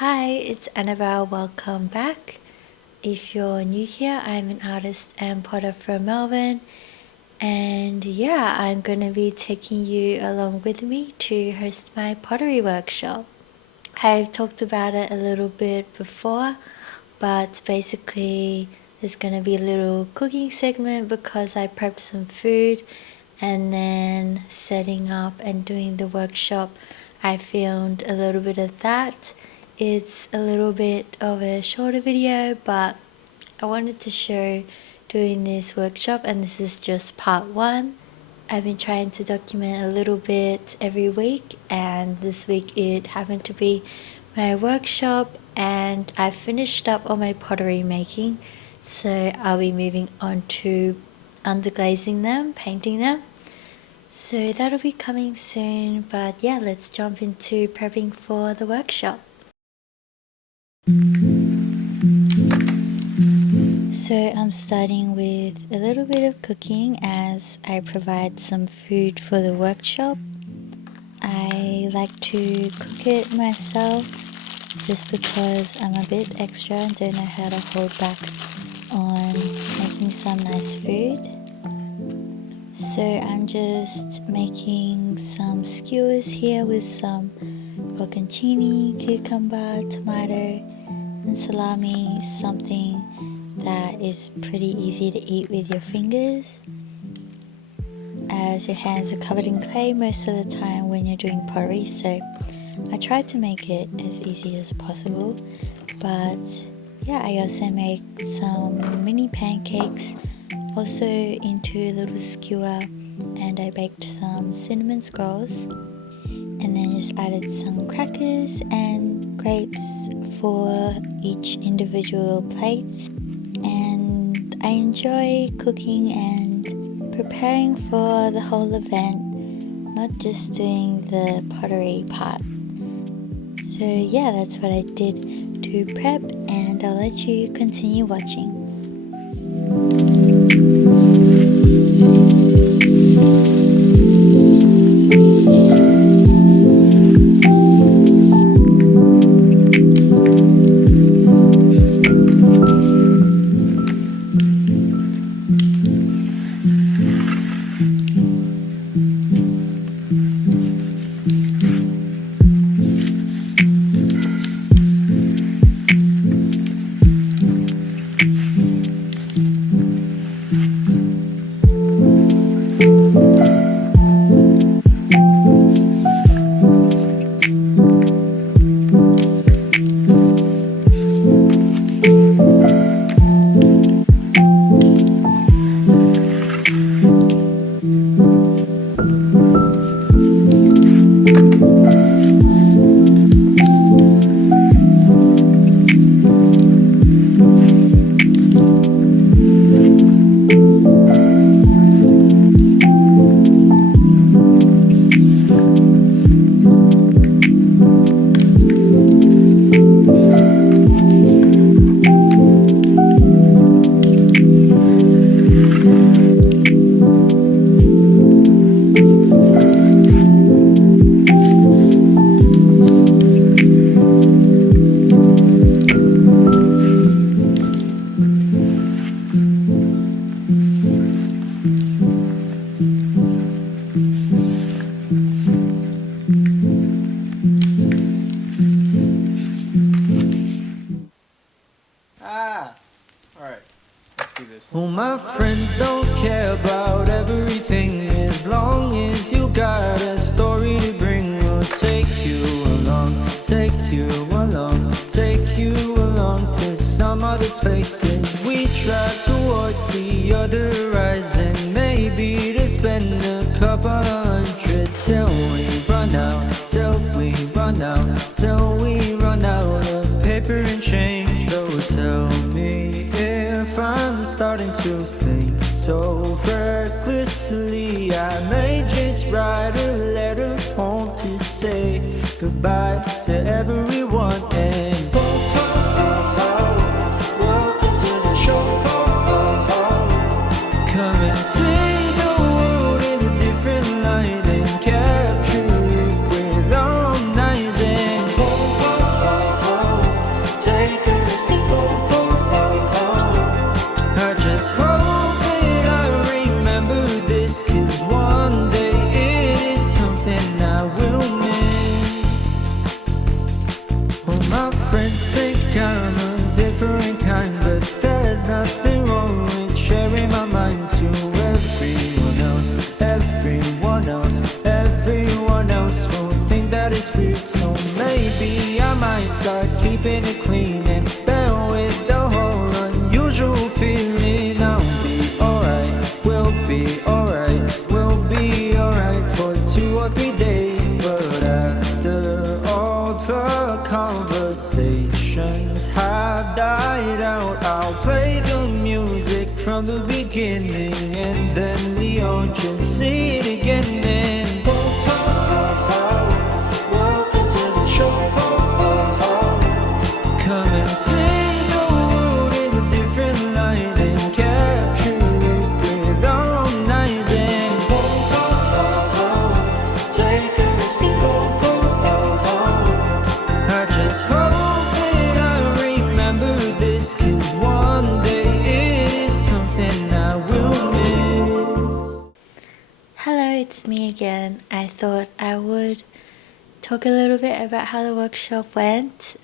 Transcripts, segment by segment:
Hi, it's Annabel. Welcome back. If you're new here, I'm an artist and potter from Melbourne, and yeah, I'm gonna be taking you along with me to host my pottery workshop. I've talked about it a little bit before, but basically, there's gonna be a little cooking segment because I prepped some food and then setting up and doing the workshop. I filmed a little bit of that. It's a little bit of a shorter video, but I wanted to show doing this workshop, and this is just part one. I've been trying to document a little bit every week, and this week it happened to be my workshop, and I finished up on my pottery making, so I'll be moving on to underglazing them, painting them. So that'll be coming soon, but yeah, let's jump into prepping for the workshop. So I'm starting with a little bit of cooking as I provide some food for the workshop. I like to cook it myself just because I'm a bit extra and don't know how to hold back on making some nice food. So I'm just making some skewers here with some bocconcini, cucumber, tomato and salami, something that is pretty easy to eat with your fingers, as your hands are covered in clay most of the time when you're doing pottery, so I try to make it as easy as possible. But yeah, I also make some mini pancakes also into a little skewer, and I baked some cinnamon scrolls and then just added some crackers and grapes for each individual plate. And I enjoy cooking and preparing for the whole event, not just doing the pottery part. So yeah, that's what I did to prep, and I'll let you continue watching. Alright, let's do this. Well, my friends don't care about everything as long as you got a story to bring. We'll take you along, take you along, take you along to some other places. We drive towards the other horizon, maybe to spend a couple hundred till we run out, till we run out, till we run out of paper and change. Though tell me if I'm starting to think so recklessly, I may just write a letter home to say goodbye to everyone. And welcome to the show. Come and see the world in a different light and capture it with our own eyes. And friends think I'm a different kind, but there's nothing wrong with sharing my mind to everyone else. Everyone else, everyone else will think that it's weird, so maybe I might start keeping it clean and bear with the whole unusual feeling. I'll be alright, we'll be alright, we'll be alright for 2 or 3 days, but after all the conversations have died out, I'll play the music from the beginning, and then we all just sing it again. And welcome to the show. Come and see the world in a different light and capture it with our own eyes. And take a risk and I just hope that I remember this, 'cause one day it is something I will miss. Hello, it's me again. I thought I would talk a little bit about how the workshop went.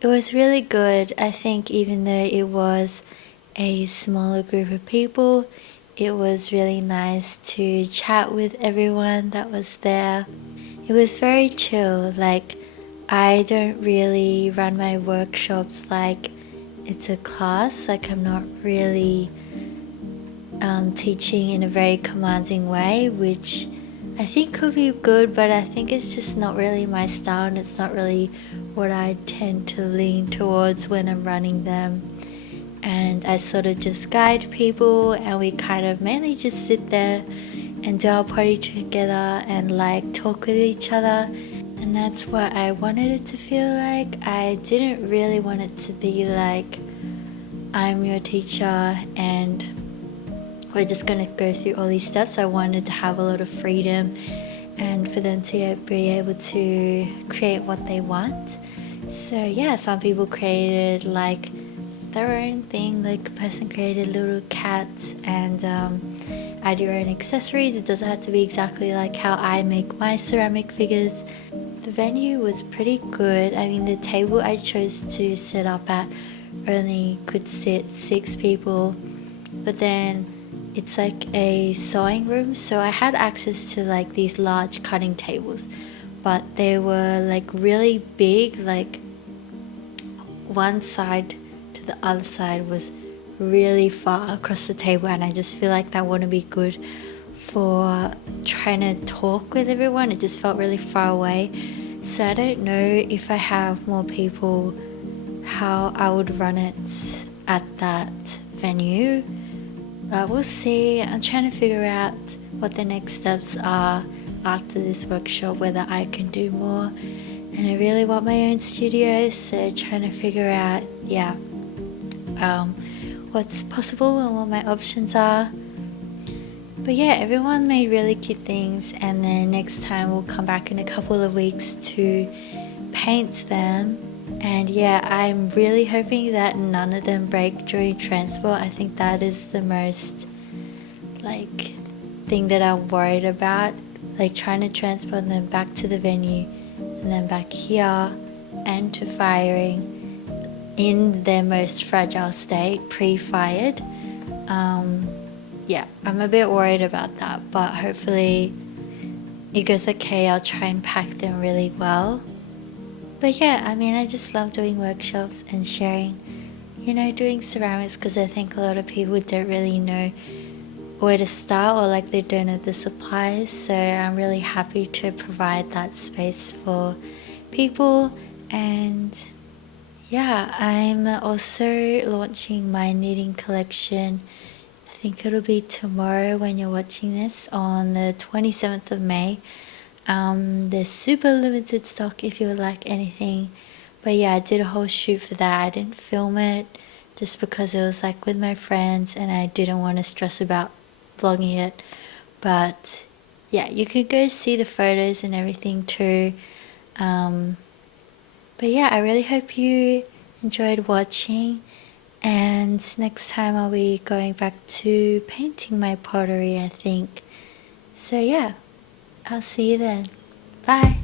It was really good. I think even though it was a smaller group of people, it was really nice to chat with everyone that was there. It was very chill. Like, I don't really run my workshops like it's a class. Like, I'm not really teaching in a very commanding way, which I think could be good, but I think it's just not really my style, and it's not really what I tend to lean towards when I'm running them. And I sort of just guide people, and we kind of mainly just sit there and do our pottery together and like talk with each other. And that's what I wanted it to feel like. I didn't really want it to be like I'm your teacher and we're just going to go through all these steps. I wanted to have a lot of freedom and for them to be able to create what they want. So yeah, some people created like their own thing, like a person created little cats and add your own accessories. It doesn't have to be exactly like how I make my ceramic figures. The venue was pretty good. I mean, the table I chose to sit up at only could sit 6 people, but then it's like a sewing room, so I had access to like these large cutting tables, but they were like really big, like one side to the other side was really far across the table, and I just feel like that wouldn't be good for trying to talk with everyone. It just felt really far away. So I don't know if I have more people how I would run it at that venue. But we'll see. I'm trying to figure out what the next steps are after this workshop, whether I can do more. And I really want my own studio, so trying to figure out, what's possible and what my options are. But yeah, everyone made really cute things, and then next time we'll come back in a couple of weeks to paint them. And yeah, I'm really hoping that none of them break during transport. I think that is the most like thing that I'm worried about, like trying to transport them back to the venue and then back here and to firing in their most fragile state, pre-fired. Yeah, I'm a bit worried about that, but hopefully it goes okay. I'll try and pack them really well. But yeah, I mean, I just love doing workshops and sharing, doing ceramics, because I think a lot of people don't really know where to start, or like they don't have the supplies. So I'm really happy to provide that space for people. And yeah, I'm also launching my knitting collection. I think it'll be tomorrow when you're watching this, on the 27th of May. There's super limited stock if you would like anything. But yeah, I did a whole shoot for that. I didn't film it just because it was like with my friends and I didn't want to stress about vlogging it. But yeah, you could go see the photos and everything too. But yeah, I really hope you enjoyed watching, and next time I'll be going back to painting my pottery, I think. So yeah, I'll see you then. Bye!